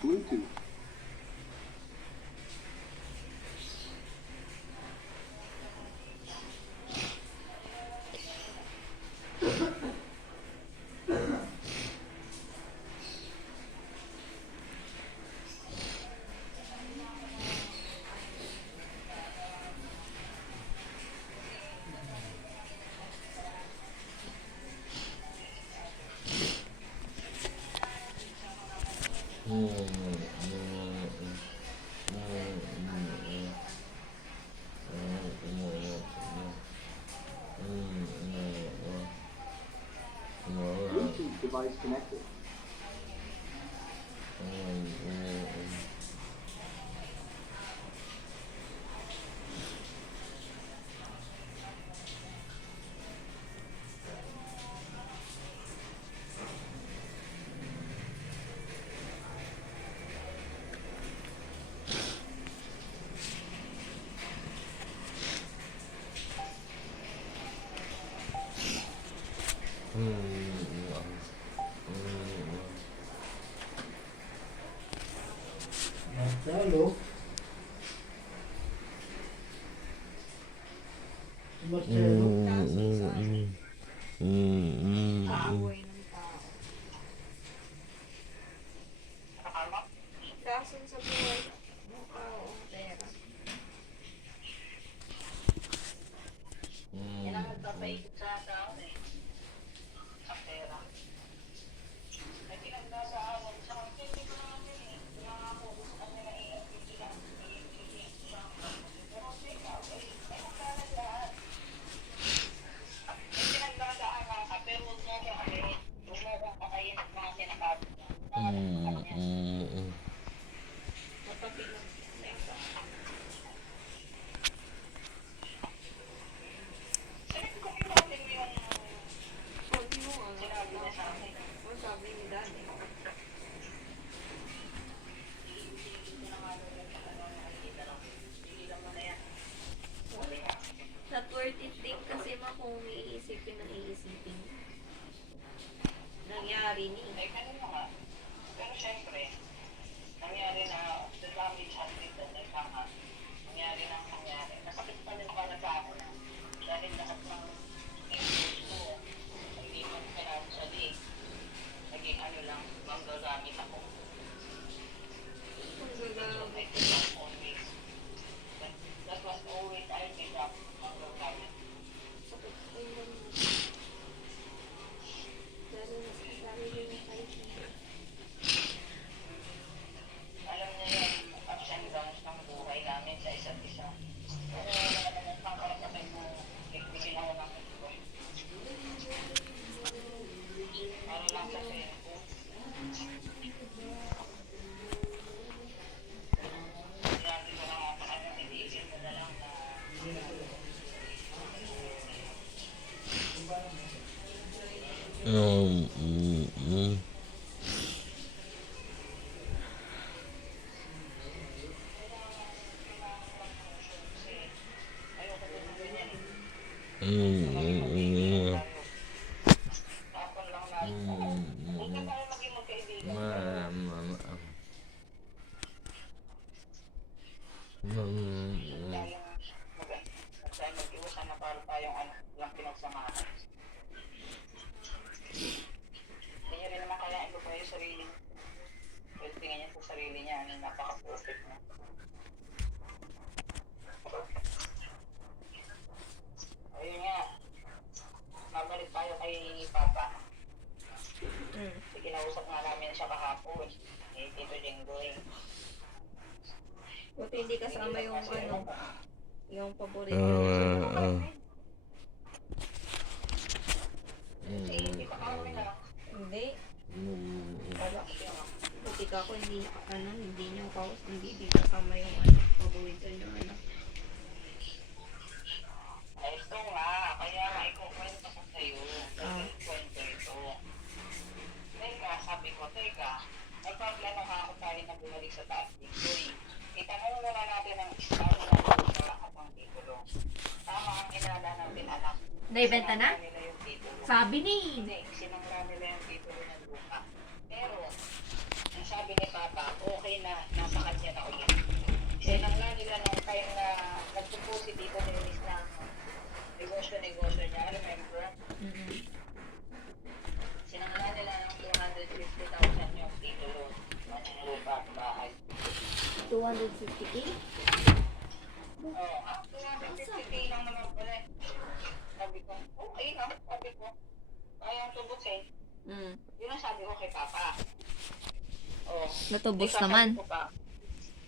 Bluetooth. Bluetooth device connected. Marcelo. Marcelo. Kaaway ng tao. Kason sa buhay ng tao ang pera. Yan ang nagpapaikot sa tao eh. Sa pera. May pinagda sa awal sa hindi ko namin eh. Nangako ko sa kanya na i-update lang. Pero teka, may nagdala lahat. May pinagdadaan ka, pero huwag mo ka kakain. Huwag mo kang kakain at mga sinasabi. Matapilang pera. Sabi ko kung natin mo yung Sabi mo, sinabi niya sa akin. Ang sabi ni Daddy. Not worth it din kasi ma kung iisipin ng iisipin. Nangyari ni. Eh, ganun na nga. Pero syempre, nangyari na the damage has been done. Tama. Nangyari na nangyari. Nasakit pa din para sa akin. Dahil lahat ng issues ko, hindi man financially, naging ano lang, manggagamit ako. Kung gagamit. Always. That was always I did up, manggagamit. Sakit ko yung lalo na sa sarili ng kaibigan. Alam niya yung ups and downs ng buhay namin sa isa't isa. Pero wala naman pangkarapatan mo, bigyan ako ng ito. Para lang sa cellphone. Sinabi ko na nga pa kanya, itigil mo na lang na ayoko din ng ganyan eh. Tapon lang natin. Huwag na tayo maging magkaibigan. Tayo mag-iwasan na para tayong ano, lang pinagsamahan. Hindi niya rin naman kaya ito pa yung sarili niya. Well, tingin niya sa sarili niya, ano, napaka-perfect na. Ayun nga, mabalik tayo kay Papa. Kinausap nga namin siya kahapon. Tito Jenggoy. Buti hindi kasama yung ano, yung paborito. Hindi pa kami na. Hindi. Buti ka ako hindi hindi niyo kaus, hindi kasama yung ano, paborito niyo ano. Ay, ito nga. Kaya nga ikukwento ko sa'yo. Kwento ito. Teka, sabi ko, nagpaplano ka ako tayo na bumalik sa taas dito eh. Itanong muna natin ang estado ng lupa at ang titulo. Tama ang inala natin, anak. Naibenta na? Sinangla nila yung titulo. Sabi ni. Hindi, sinangla nila yung titulo ng lupa. Pero, ang sabi ni Papa, 250K? Oo, 250K lang naman pala. Sabi ko, okay lang, sabi ko. Kayang tubusin. Mm. Yun ang sabi ko kay Papa. Oo. Natubos Ikaw, naman. sabi ko pa,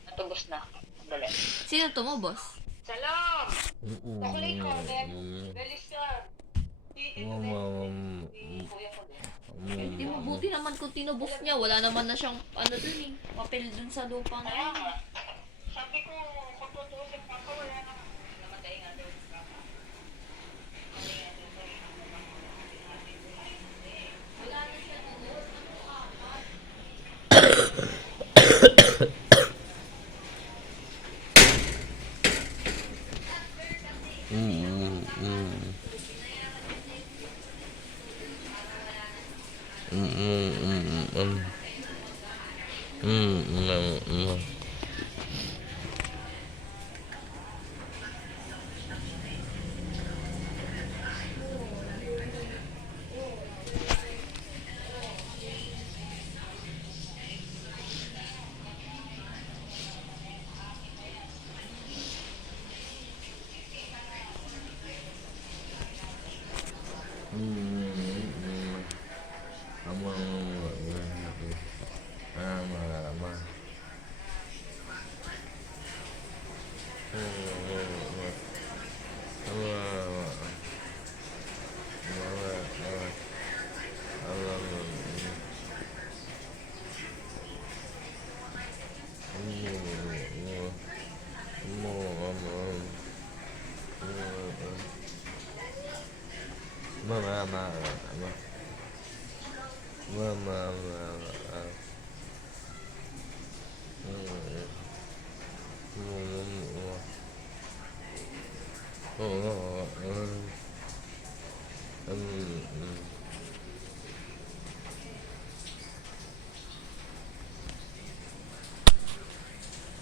natubos na. Dali. Sino tumubos? Salam! Chocolate ko, Belis ka. Hindi kuya ko din. Hindi mabuti naman kung tinubos niya. Wala naman na siyang ano dun eh. Papel dun sa lupa na Kaya yun. nga, sabi ko, kung tutusin Papa, wala na. Namatay nga daw si Papa. Namatay nga daw sa Wala na siya doon. Mm-hmm.